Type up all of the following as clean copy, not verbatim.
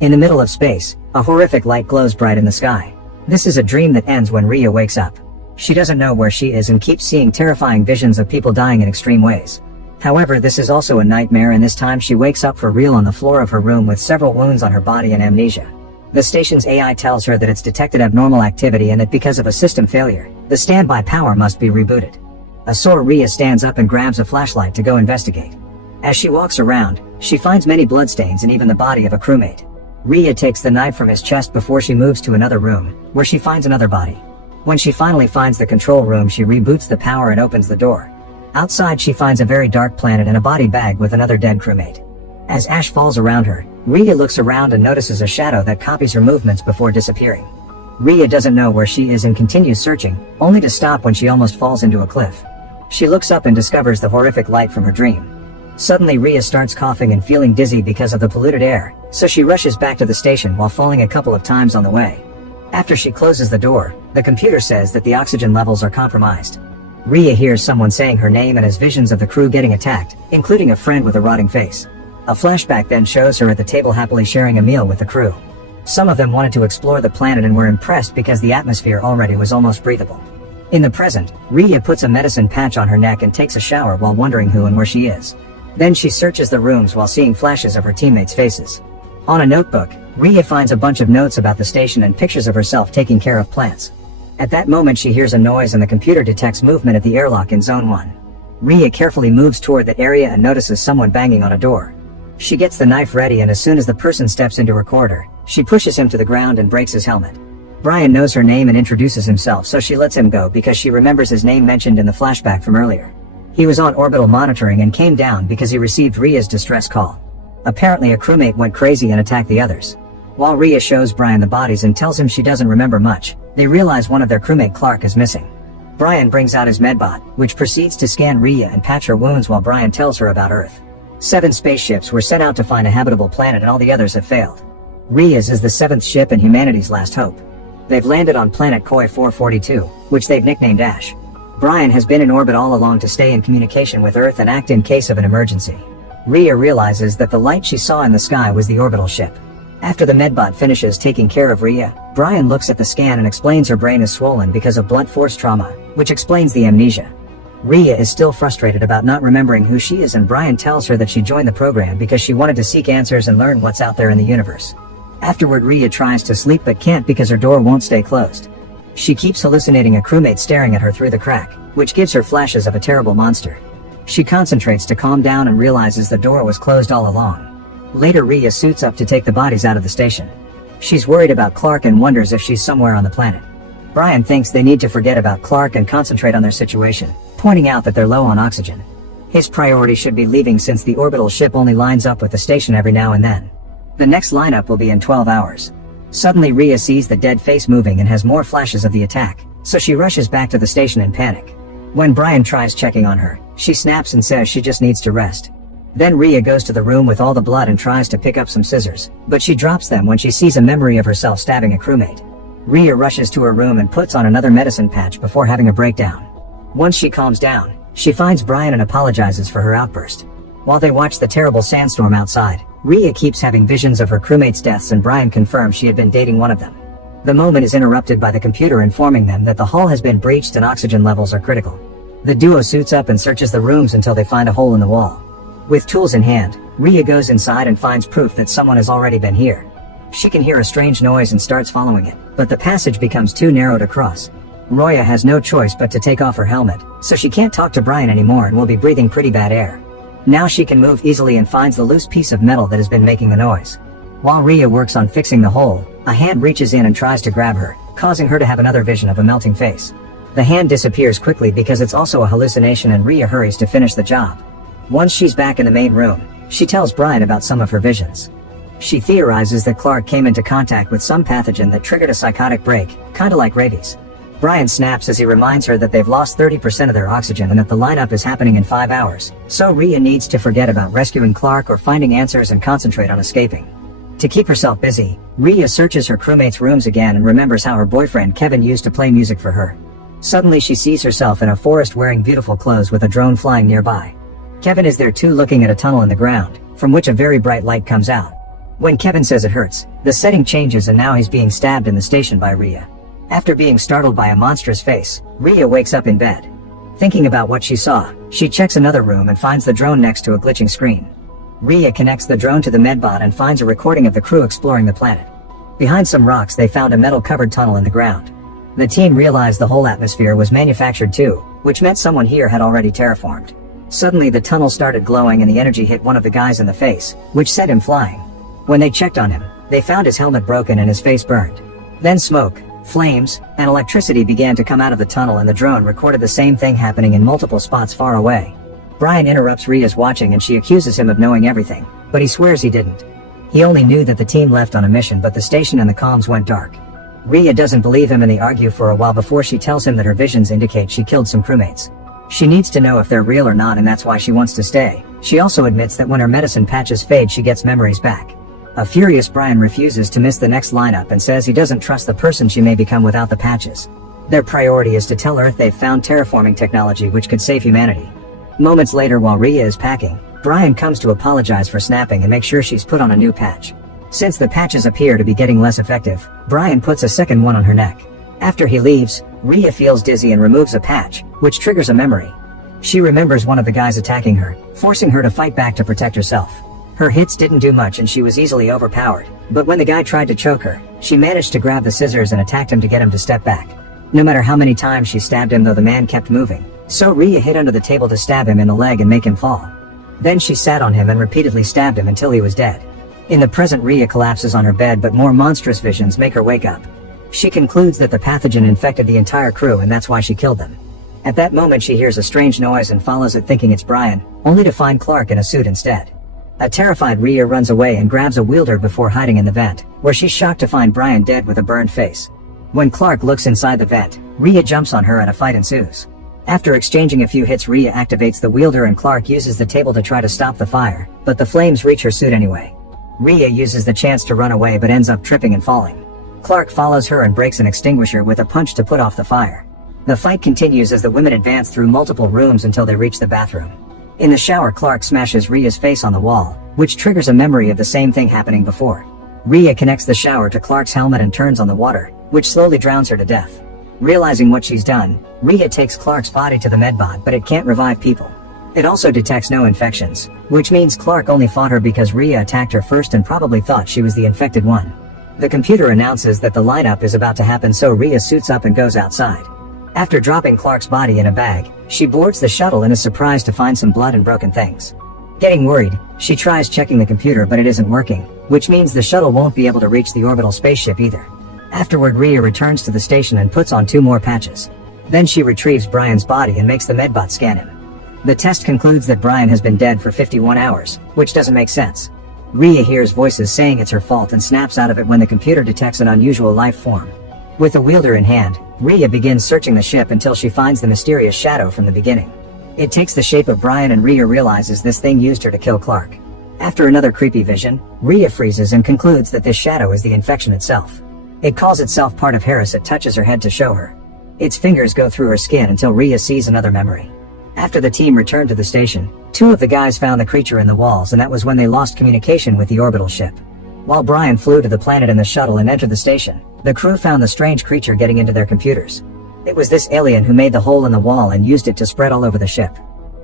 In the middle of space, a horrific light glows bright in the sky. This is a dream that ends when Rhea wakes up. She doesn't know where she is and keeps seeing terrifying visions of people dying in extreme ways. However, this is also a nightmare, and this time she wakes up for real on the floor of her room with several wounds on her body and amnesia. The station's AI tells her that it's detected abnormal activity and that because of a system failure, the standby power must be rebooted. A sore Rhea stands up and grabs a flashlight to go investigate. As she walks around, she finds many bloodstains and even the body of a crewmate. Rhea takes the knife from his chest before she moves to another room, where she finds another body. When she finally finds the control room, she reboots the power and opens the door. Outside, she finds a very dark planet and a body bag with another dead crewmate. As ash falls around her, Rhea looks around and notices a shadow that copies her movements before disappearing. Rhea doesn't know where she is and continues searching, only to stop when she almost falls into a cliff. She looks up and discovers the horrific light from her dream. Suddenly, Rhea starts coughing and feeling dizzy because of the polluted air, so she rushes back to the station while falling a couple of times on the way. After she closes the door, the computer says that the oxygen levels are compromised. Rhea hears someone saying her name and has visions of the crew getting attacked, including a friend with a rotting face. A flashback then shows her at the table happily sharing a meal with the crew. Some of them wanted to explore the planet and were impressed because the atmosphere already was almost breathable. In the present, Rhea puts a medicine patch on her neck and takes a shower while wondering who and where she is. Then she searches the rooms while seeing flashes of her teammates' faces. On a notebook, Rhea finds a bunch of notes about the station and pictures of herself taking care of plants. At that moment, she hears a noise and the computer detects movement at the airlock in Zone 1. Rhea carefully moves toward that area and notices someone banging on a door. She gets the knife ready, and as soon as the person steps into her corridor, she pushes him to the ground and breaks his helmet. Brian knows her name and introduces himself, so she lets him go because she remembers his name mentioned in the flashback from earlier. He was on orbital monitoring and came down because he received Rhea's distress call. Apparently, a crewmate went crazy and attacked the others. While Rhea shows Brian the bodies and tells him she doesn't remember much, they realize one of their crewmate Clark is missing. Brian brings out his medbot, which proceeds to scan Rhea and patch her wounds while Brian tells her about Earth. 7 spaceships were sent out to find a habitable planet and all the others have failed. Rhea's is the 7th ship and humanity's last hope. They've landed on planet Koi 442, which they've nicknamed Ash. Brian has been in orbit all along to stay in communication with Earth and act in case of an emergency. Rhea realizes that the light she saw in the sky was the orbital ship. After the medbot finishes taking care of Rhea, Brian looks at the scan and explains her brain is swollen because of blunt force trauma, which explains the amnesia. Rhea is still frustrated about not remembering who she is, and Brian tells her that she joined the program because she wanted to seek answers and learn what's out there in the universe. Afterward, Rhea tries to sleep but can't because her door won't stay closed. She keeps hallucinating a crewmate staring at her through the crack, which gives her flashes of a terrible monster. She concentrates to calm down and realizes the door was closed all along. Later, Rhea suits up to take the bodies out of the station. She's worried about Clark and wonders if she's somewhere on the planet. Brian thinks they need to forget about Clark and concentrate on their situation, pointing out that they're low on oxygen. His priority should be leaving since the orbital ship only lines up with the station every now and then. The next lineup will be in 12 hours. Suddenly, Rhea sees the dead face moving and has more flashes of the attack, so she rushes back to the station in panic. When Brian tries checking on her, she snaps and says she just needs to rest. Then Rhea goes to the room with all the blood and tries to pick up some scissors, but she drops them when she sees a memory of herself stabbing a crewmate. Rhea rushes to her room and puts on another medicine patch before having a breakdown. Once she calms down, she finds Brian and apologizes for her outburst. While they watch the terrible sandstorm outside, Rhea keeps having visions of her crewmates' deaths, and Brian confirms she had been dating one of them. The moment is interrupted by the computer informing them that the hull has been breached and oxygen levels are critical. The duo suits up and searches the rooms until they find a hole in the wall. With tools in hand, Rhea goes inside and finds proof that someone has already been here. She can hear a strange noise and starts following it, but the passage becomes too narrow to cross. Rhea has no choice but to take off her helmet, so she can't talk to Brian anymore and will be breathing pretty bad air. Now she can move easily and finds the loose piece of metal that has been making the noise. While Rhea works on fixing the hole, a hand reaches in and tries to grab her, causing her to have another vision of a melting face. The hand disappears quickly because it's also a hallucination, and Rhea hurries to finish the job. Once she's back in the main room, she tells Brian about some of her visions. She theorizes that Clark came into contact with some pathogen that triggered a psychotic break, kinda like rabies. Brian snaps as he reminds her that they've lost 30% of their oxygen and that the lineup is happening in 5 hours, so Rhea needs to forget about rescuing Clark or finding answers and concentrate on escaping. To keep herself busy, Rhea searches her crewmates' rooms again and remembers how her boyfriend Kevin used to play music for her. Suddenly she sees herself in a forest wearing beautiful clothes with a drone flying nearby. Kevin is there too, looking at a tunnel in the ground, from which a very bright light comes out. When Kevin says it hurts, the setting changes and now he's being stabbed in the station by Rhea. After being startled by a monstrous face, Rhea wakes up in bed. Thinking about what she saw, she checks another room and finds the drone next to a glitching screen. Rhea connects the drone to the medbot and finds a recording of the crew exploring the planet. Behind some rocks they found a metal-covered tunnel in the ground. The team realized the whole atmosphere was manufactured too, which meant someone here had already terraformed. Suddenly the tunnel started glowing and the energy hit one of the guys in the face, which sent him flying. When they checked on him, they found his helmet broken and his face burned. Then smoke, flames, and electricity began to come out of the tunnel and the drone recorded the same thing happening in multiple spots far away. Brian interrupts Rhea's watching and she accuses him of knowing everything, but he swears he didn't. He only knew that the team left on a mission but the station and the comms went dark. Rhea doesn't believe him and they argue for a while before she tells him that her visions indicate she killed some crewmates. She needs to know if they're real or not and that's why she wants to stay. She also admits that when her medicine patches fade she gets memories back. A furious Brian refuses to miss the next lineup and says he doesn't trust the person she may become without the patches. Their priority is to tell Earth they've found terraforming technology which could save humanity. Moments later while Rhea is packing, Brian comes to apologize for snapping and make sure she's put on a new patch. Since the patches appear to be getting less effective, Brian puts a second one on her neck. After he leaves, Rhea feels dizzy and removes a patch, which triggers a memory. She remembers one of the guys attacking her, forcing her to fight back to protect herself. Her hits didn't do much and she was easily overpowered, but when the guy tried to choke her, she managed to grab the scissors and attacked him to get him to step back. No matter how many times she stabbed him though the man kept moving, so Rhea hid under the table to stab him in the leg and make him fall. Then she sat on him and repeatedly stabbed him until he was dead. In the present Rhea collapses on her bed but more monstrous visions make her wake up. She concludes that the pathogen infected the entire crew and that's why she killed them. At that moment she hears a strange noise and follows it thinking it's Brian, only to find Clark in a suit instead. A terrified Rhea runs away and grabs a wielder before hiding in the vent, where she's shocked to find Brian dead with a burned face. When Clark looks inside the vent, Rhea jumps on her and a fight ensues. After exchanging a few hits Rhea activates the wielder and Clark uses the table to try to stop the fire, but the flames reach her suit anyway. Rhea uses the chance to run away but ends up tripping and falling. Clark follows her and breaks an extinguisher with a punch to put off the fire. The fight continues as the women advance through multiple rooms until they reach the bathroom. In the shower Clark smashes Rhea's face on the wall, which triggers a memory of the same thing happening before. Rhea connects the shower to Clark's helmet and turns on the water, which slowly drowns her to death. Realizing what she's done, Rhea takes Clark's body to the medbot but it can't revive people. It also detects no infections, which means Clark only fought her because Rhea attacked her first and probably thought she was the infected one. The computer announces that the lineup is about to happen so Rhea suits up and goes outside. After dropping Clark's body in a bag, she boards the shuttle and is surprised to find some blood and broken things. Getting worried, she tries checking the computer but it isn't working, which means the shuttle won't be able to reach the orbital spaceship either. Afterward Rhea returns to the station and puts on 2 more patches. Then she retrieves Brian's body and makes the medbot scan him. The test concludes that Brian has been dead for 51 hours, which doesn't make sense. Rhea hears voices saying it's her fault and snaps out of it when the computer detects an unusual life form. With a wielder in hand, Rhea begins searching the ship until she finds the mysterious shadow from the beginning. It takes the shape of Brian and Rhea realizes this thing used her to kill Clark. After another creepy vision, Rhea freezes and concludes that this shadow is the infection itself. It calls itself part of Harris. It touches her head to show her. Its fingers go through her skin until Rhea sees another memory. After the team returned to the station, 2 of the guys found the creature in the walls and that was when they lost communication with the orbital ship. While Brian flew to the planet in the shuttle and entered the station, the crew found the strange creature getting into their computers. It was this alien who made the hole in the wall and used it to spread all over the ship.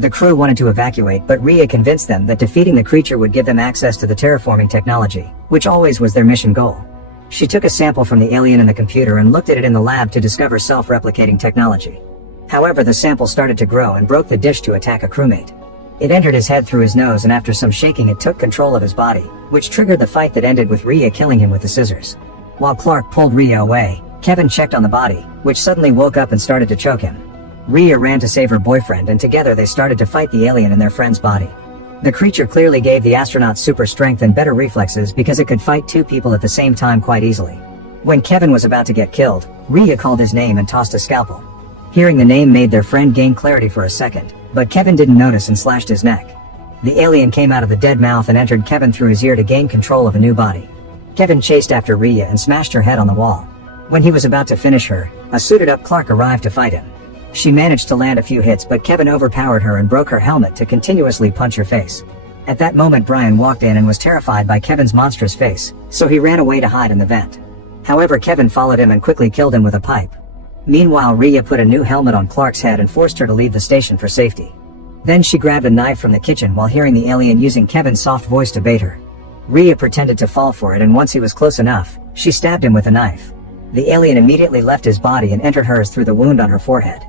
The crew wanted to evacuate but Rhea convinced them that defeating the creature would give them access to the terraforming technology, which always was their mission goal. She took a sample from the alien in the computer and looked at it in the lab to discover self-replicating technology. However, the sample started to grow and broke the dish to attack a crewmate. It entered his head through his nose and after some shaking it took control of his body, which triggered the fight that ended with Rhea killing him with the scissors. While Clark pulled Rhea away, Kevin checked on the body, which suddenly woke up and started to choke him. Rhea ran to save her boyfriend and together they started to fight the alien in their friend's body. The creature clearly gave the astronauts super strength and better reflexes because it could fight 2 people at the same time quite easily. When Kevin was about to get killed, Rhea called his name and tossed a scalpel. Hearing the name made their friend gain clarity for a second, but Kevin didn't notice and slashed his neck. The alien came out of the dead mouth and entered Kevin through his ear to gain control of a new body. Kevin chased after Rhea and smashed her head on the wall. When he was about to finish her, a suited-up Clark arrived to fight him. She managed to land a few hits but Kevin overpowered her and broke her helmet to continuously punch her face. At that moment Brian walked in and was terrified by Kevin's monstrous face, so he ran away to hide in the vent. However, Kevin followed him and quickly killed him with a pipe. Meanwhile, Rhea put a new helmet on Clark's head and forced her to leave the station for safety. Then she grabbed a knife from the kitchen while hearing the alien using Kevin's soft voice to bait her. Rhea pretended to fall for it, and once he was close enough, she stabbed him with a knife. The alien immediately left his body and entered hers through the wound on her forehead.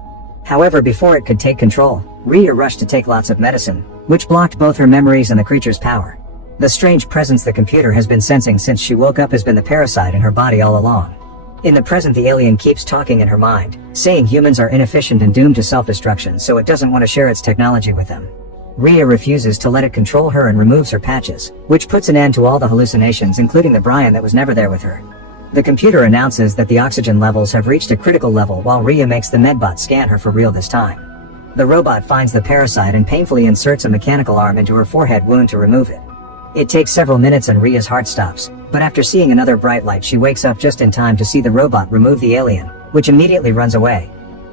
However, before it could take control, Rhea rushed to take lots of medicine, which blocked both her memories and the creature's power. The strange presence the computer has been sensing since she woke up has been the parasite in her body all along. In the present, the alien keeps talking in her mind, saying humans are inefficient and doomed to self-destruction, so it doesn't want to share its technology with them. Rhea refuses to let it control her and removes her patches, which puts an end to all the hallucinations, including the Brian that was never there with her. The computer announces that the oxygen levels have reached a critical level while Rhea makes the medbot scan her for real this time. The robot finds the parasite and painfully inserts a mechanical arm into her forehead wound to remove it. It takes several minutes and Rhea's heart stops, but after seeing another bright light she wakes up just in time to see the robot remove the alien, which immediately runs away.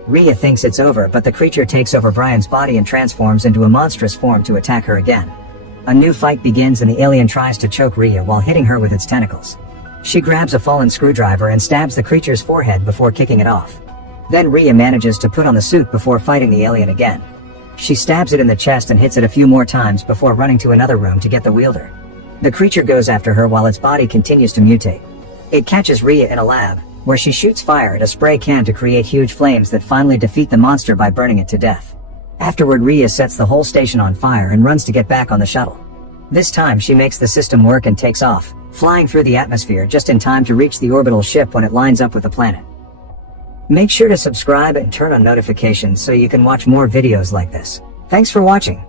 Rhea thinks it's over, but the creature takes over Brian's body and transforms into a monstrous form to attack her again. A new fight begins and the alien tries to choke Rhea while hitting her with its tentacles. She grabs a fallen screwdriver and stabs the creature's forehead before kicking it off. Then Rhea manages to put on the suit before fighting the alien again. She stabs it in the chest and hits it a few more times before running to another room to get the wielder. The creature goes after her while its body continues to mutate. It catches Rhea in a lab, where she shoots fire at a spray can to create huge flames that finally defeat the monster by burning it to death. Afterward, Rhea sets the whole station on fire and runs to get back on the shuttle. This time she makes the system work and takes off, flying through the atmosphere just in time to reach the orbital ship when it lines up with the planet. Make sure to subscribe and turn on notifications so you can watch more videos like this. Thanks for watching.